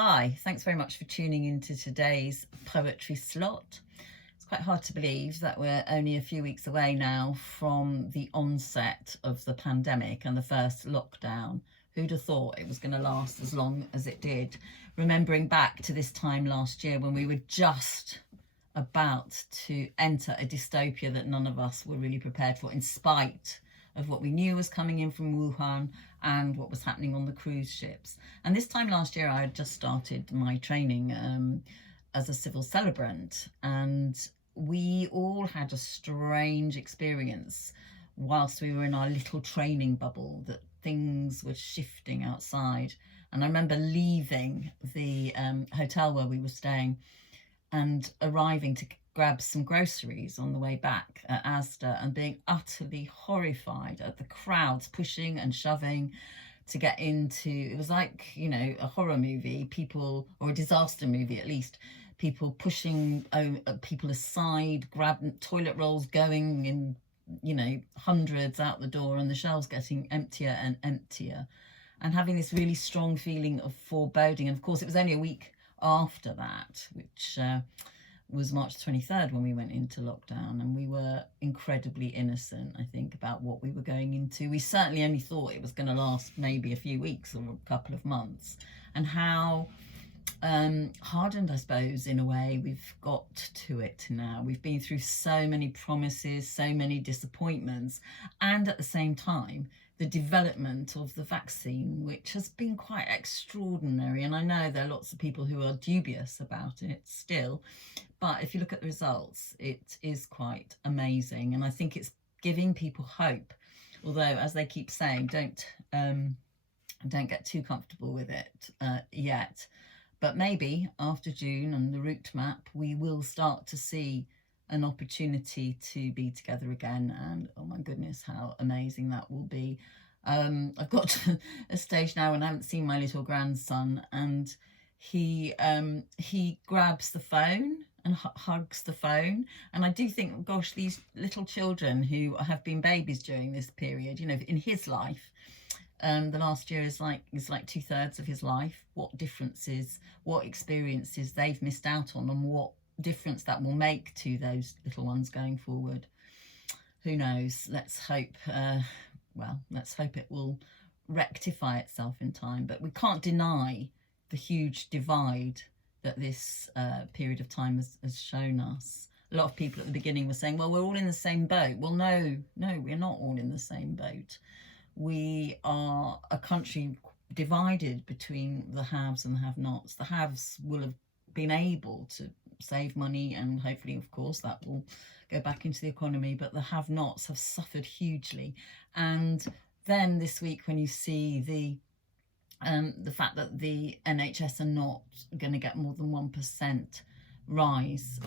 Hi, thanks very much for tuning into today's poetry slot. It's quite hard to believe that we're only a few weeks away now from the onset of the pandemic and the first lockdown. Who'd have thought it was going to last as long as it did? Remembering back to this time last year when we were just about to enter a dystopia that none of us were really prepared for, in spite of what we knew was coming in from Wuhan and what was happening on the cruise ships. And this time last year, I had just started my training as a civil celebrant, and we all had a strange experience whilst we were in our little training bubble, that things were shifting outside. And I remember leaving the hotel where we were staying and arriving to grab some groceries on the way back at Asda and being utterly horrified at the crowds pushing and shoving to get into, it was like, you know, a horror movie, people, or a disaster movie at least, people pushing people aside, grabbing toilet rolls, going in, you know, hundreds out the door, and the shelves getting emptier and emptier, and having this really strong feeling of foreboding. And of course, it was only a week after that, which was March 23rd, when we went into lockdown, and we were incredibly innocent, I think, about what we were going into. We certainly only thought it was going to last maybe a few weeks or a couple of months, and how hardened, I suppose, in a way, we've got to it now. We've been through so many promises, so many disappointments, and at the same time, the development of the vaccine, which has been quite extraordinary. And I know there are lots of people who are dubious about it still, but if you look at the results, it is quite amazing. And I think it's giving people hope, although, as they keep saying, don't get too comfortable with it yet. But maybe after June and the route map, we will start to see an opportunity to be together again, and oh my goodness, how amazing that will be. I've got to a stage now when I haven't seen my little grandson, and he grabs the phone and hugs the phone, and I do think, gosh, these little children who have been babies during this period, you know, in his life, the last year is like 2/3 of his life. What differences, what experiences they've missed out on, and what difference that will make to those little ones going forward. Who knows? Let's hope let's hope it will rectify itself in time. But we can't deny the huge divide that this period of time has shown us. A lot of people at the beginning were saying, well, we're all in the same boat. Well, no, we're not all in the same boat. We are a country divided between the haves and the have-nots. The haves will have been able to save money, and hopefully, of course, that will go back into the economy, but the have-nots have suffered hugely. And then this week, when you see the fact that the NHS are not going to get more than 1% rise,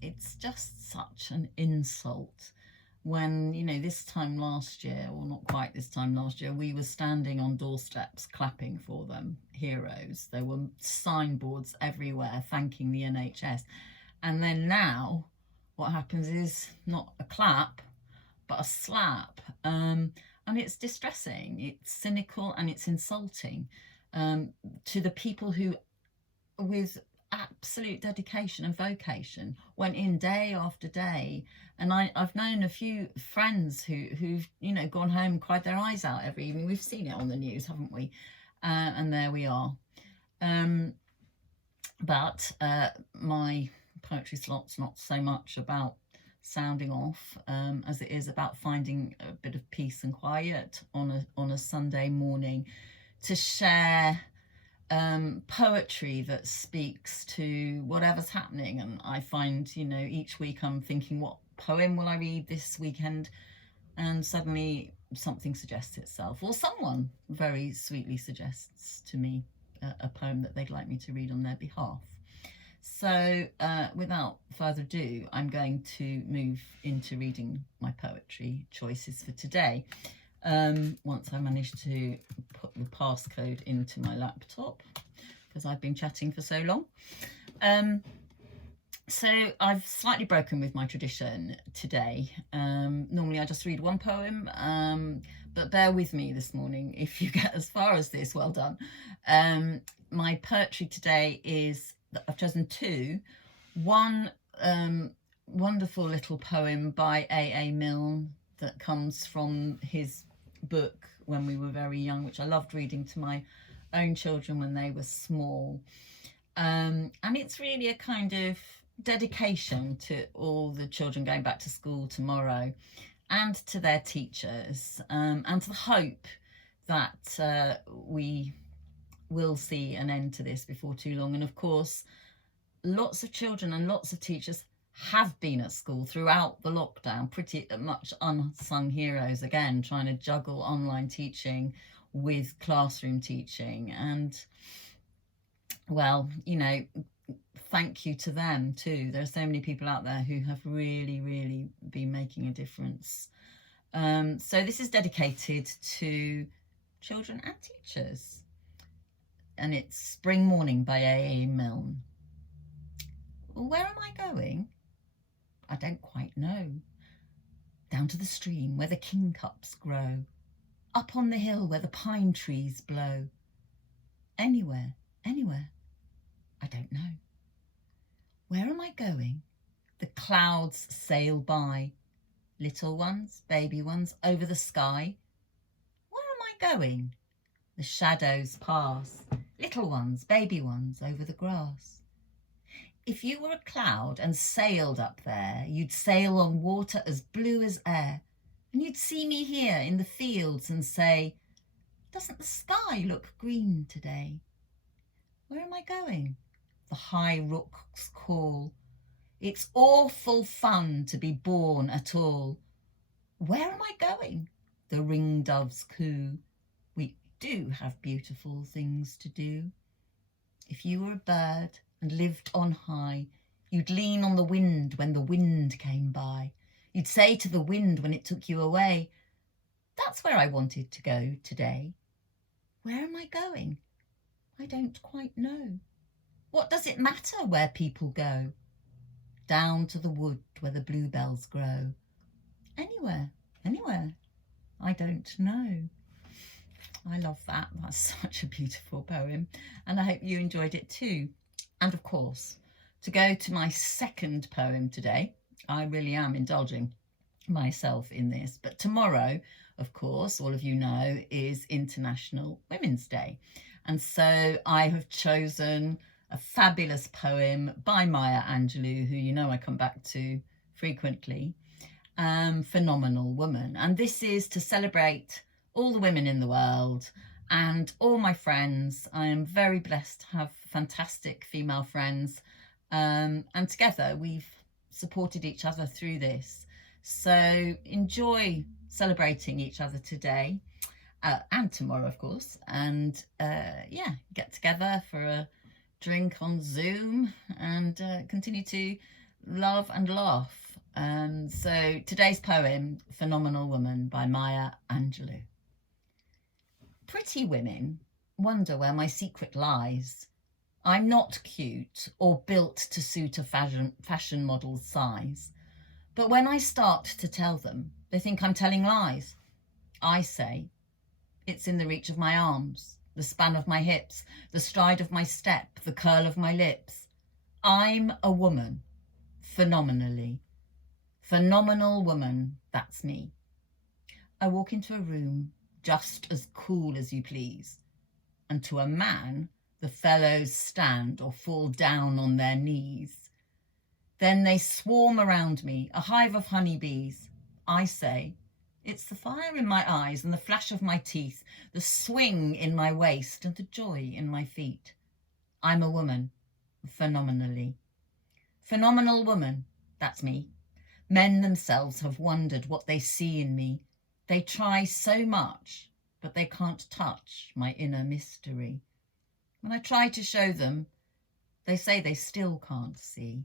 it's just such an insult. When, you know, this time last year, or not quite this time last year, we were standing on doorsteps clapping for them, heroes. There were signboards everywhere thanking the NHS. And then now what happens is not a clap, but a slap. And it's distressing, it's cynical, and it's insulting to the people who, with absolute dedication and vocation, went in day after day. And I've known a few friends who've, you know, gone home and cried their eyes out every evening. We've seen it on the news, haven't we? And there we are. But my poetry slot's not so much about sounding off as it is about finding a bit of peace and quiet on a Sunday morning to share poetry that speaks to whatever's happening. And I find, you know, each week I'm thinking, what poem will I read this weekend? And suddenly something suggests itself, or someone very sweetly suggests to me a poem that they'd like me to read on their behalf. So without further ado, I'm going to move into reading my poetry choices for today. Once I manage to put the passcode into my laptop, because I've been chatting for so long. So I've slightly broken with my tradition today. Normally I just read one poem, but bear with me this morning. If you get as far as this, well done. My poetry today is, I've chosen two. One wonderful little poem by A. Milne that comes from his book when we were very young, which I loved reading to my own children when they were small. And it's really a kind of dedication to all the children going back to school tomorrow, and to their teachers, and to the hope that we will see an end to this before too long. And of course, lots of children and lots of teachers have been at school throughout the lockdown, pretty much unsung heroes, again, trying to juggle online teaching with classroom teaching. And, well, you know, thank you to them too. There are so many people out there who have really, really been making a difference. So this is dedicated to children and teachers. And it's Spring Morning by A. Milne. Well, where am I going? I don't quite know. Down to the stream where the kingcups grow, up on the hill where the pine trees blow. Anywhere, anywhere, I don't know. Where am I going? The clouds sail by, little ones, baby ones, over the sky. Where am I going? The shadows pass, little ones, baby ones, over the grass. If you were a cloud and sailed up there, you'd sail on water as blue as air, and you'd see me here in the fields and say, doesn't the sky look green today? Where am I going? The high rooks call. It's awful fun to be born at all. Where am I going? The ringdoves coo. We do have beautiful things to do. If you were a bird and lived on high, you'd lean on the wind when the wind came by. You'd say to the wind when it took you away, that's where I wanted to go today. Where am I going? I don't quite know. What does it matter where people go? Down to the wood where the bluebells grow. Anywhere, anywhere, I don't know. I love that. That's such a beautiful poem, and I hope you enjoyed it too. And of course, to go to my second poem today, I really am indulging myself in this, but tomorrow, of course, all of you know, is International Women's Day. And so I have chosen a fabulous poem by Maya Angelou, who you know I come back to frequently, Phenomenal Woman. And this is to celebrate all the women in the world and all my friends. I am very blessed to have fantastic female friends, and together we've supported each other through this. So enjoy celebrating each other today and tomorrow, of course, and yeah, get together for a drink on Zoom and continue to love and laugh. So today's poem, Phenomenal Woman by Maya Angelou. Pretty women wonder where my secret lies. I'm not cute or built to suit a fashion model's size. But when I start to tell them, they think I'm telling lies. I say, it's in the reach of my arms, the span of my hips, the stride of my step, the curl of my lips. I'm a woman, phenomenally. Phenomenal woman, that's me. I walk into a room just as cool as you please, and to a man, the fellows stand or fall down on their knees. Then they swarm around me, a hive of honeybees. I say, it's the fire in my eyes and the flash of my teeth, the swing in my waist and the joy in my feet. I'm a woman, phenomenally. Phenomenal woman, that's me. Men themselves have wondered what they see in me. They try so much, but they can't touch my inner mystery. When I try to show them, they say they still can't see.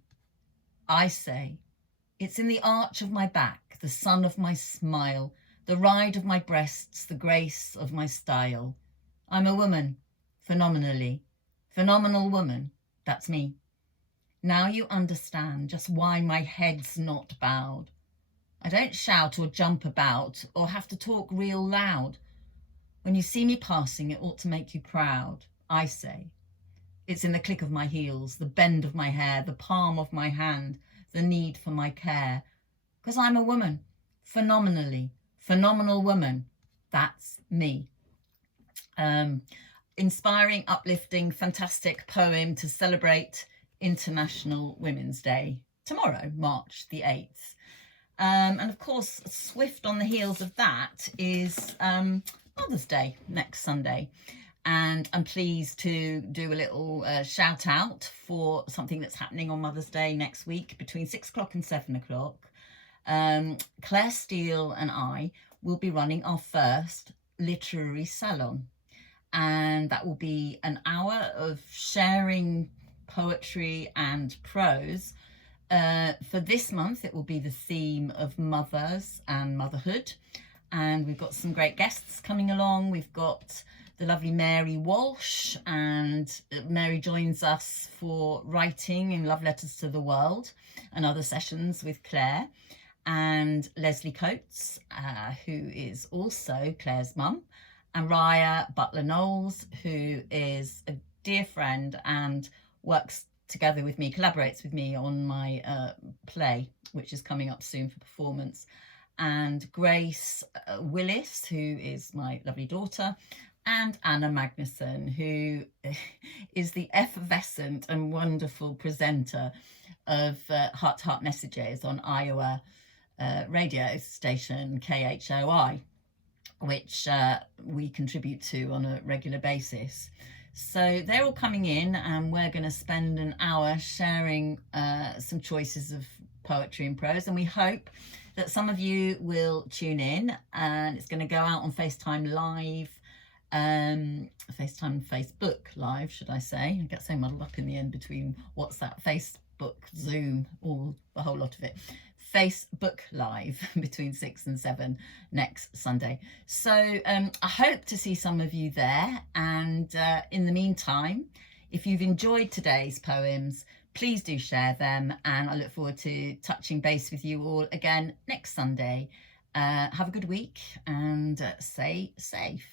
I say, it's in the arch of my back, the sun of my smile, the ride of my breasts, the grace of my style. I'm a woman, phenomenally. Phenomenal woman, that's me. Now you understand just why my head's not bowed. I don't shout or jump about or have to talk real loud. When you see me passing, it ought to make you proud, I say. It's in the click of my heels, the bend of my hair, the palm of my hand, the need for my care. Because I'm a woman, phenomenal woman. That's me. Inspiring, uplifting, fantastic poem to celebrate International Women's Day tomorrow, March the 8th. And of course, swift on the heels of that is Mother's Day next Sunday. And I'm pleased to do a little shout out for something that's happening on Mother's Day next week between 6 o'clock and 7 o'clock. Claire Steele and I will be running our first literary salon. And that will be an hour of sharing poetry and prose. For this month, it will be the theme of mothers and motherhood. And we've got some great guests coming along. We've got the lovely Mary Walsh, and Mary joins us for writing in Love Letters to the World and other sessions with Claire. And Leslie Coates, who is also Claire's mum, and Raya Butler-Knowles, who is a dear friend and works together with me, collaborates with me on my play, which is coming up soon for performance. And Grace Willis, who is my lovely daughter, and Anna Magnuson, who is the effervescent and wonderful presenter of Heart to Heart Messages on Iowa radio station KHOI, which we contribute to on a regular basis. So they're all coming in, and we're going to spend an hour sharing some choices of poetry and prose, and we hope that some of you will tune in, and it's going to go out on FaceTime Live, Facebook Live, should I say. I get so muddled up in the end between WhatsApp, Facebook, Zoom, all the whole lot of it. Facebook Live between 6 and 7 next Sunday. So I hope to see some of you there. And in the meantime, if you've enjoyed today's poems, please do share them. And I look forward to touching base with you all again next Sunday. Have a good week and stay safe.